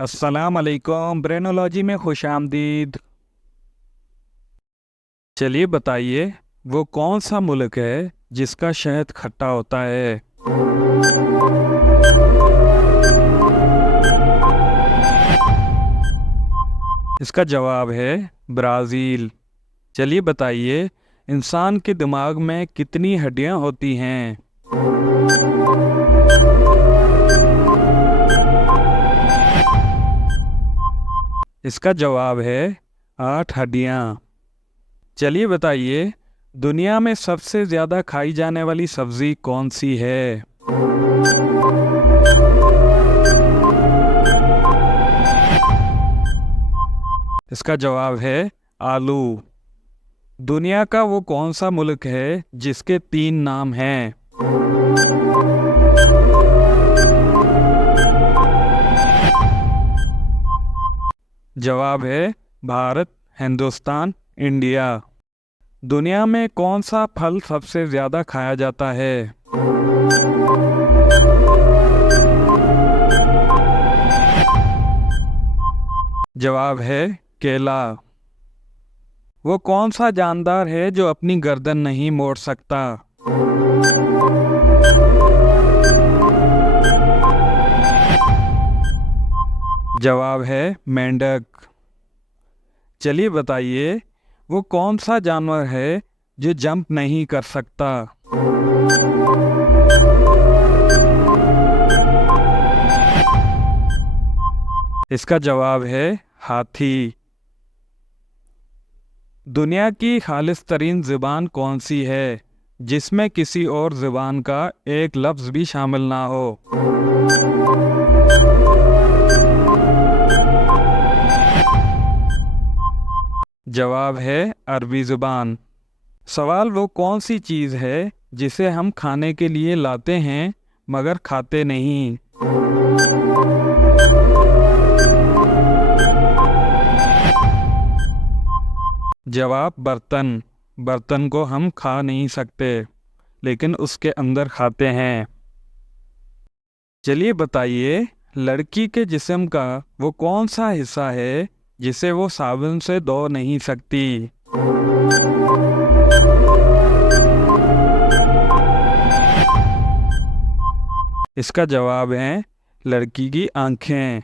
अस्सलाम वालेकुम, ब्रेनोलॉजी में खुश आमदीद। चलिए बताइए, वो कौन सा मुल्क है जिसका शहद खट्टा होता है? इसका जवाब है ब्राज़ील। चलिए बताइए, इंसान के दिमाग में कितनी हड्डियां होती हैं? इसका जवाब है 8 हड्डियां। चलिए बताइए, दुनिया में सबसे ज़्यादा खाई जाने वाली सब्ज़ी कौन सी है? इसका जवाब है आलू। दुनिया का वो कौन सा मुल्क है जिसके 3 नाम हैं? जवाब है भारत, हिंदुस्तान, इंडिया। दुनिया में कौन सा फल सबसे ज़्यादा खाया जाता है? जवाब है केला। वो कौन सा जानदार है जो अपनी गर्दन नहीं मोड़ सकता? जवाब है मेंढक। चलिए बताइए, वो कौन सा जानवर है जो जंप नहीं कर सकता? इसका जवाब है हाथी। दुनिया की खालिस तरीन ज़ुबान कौन सी है जिसमें किसी और ज़ुबान का एक लफ्ज़ भी शामिल ना हो? जवाब है अरबी ज़ुबान। सवाल, वो कौन सी चीज़ है जिसे हम खाने के लिए लाते हैं मगर खाते नहीं? जवाब बर्तन। बर्तन को हम खा नहीं सकते, लेकिन उसके अंदर खाते हैं। चलिए बताइए, लड़की के जिस्म का वो कौन सा हिस्सा है जिसे वो साबुन से धो नहीं सकती? इसका जवाब है लड़की की आंखें।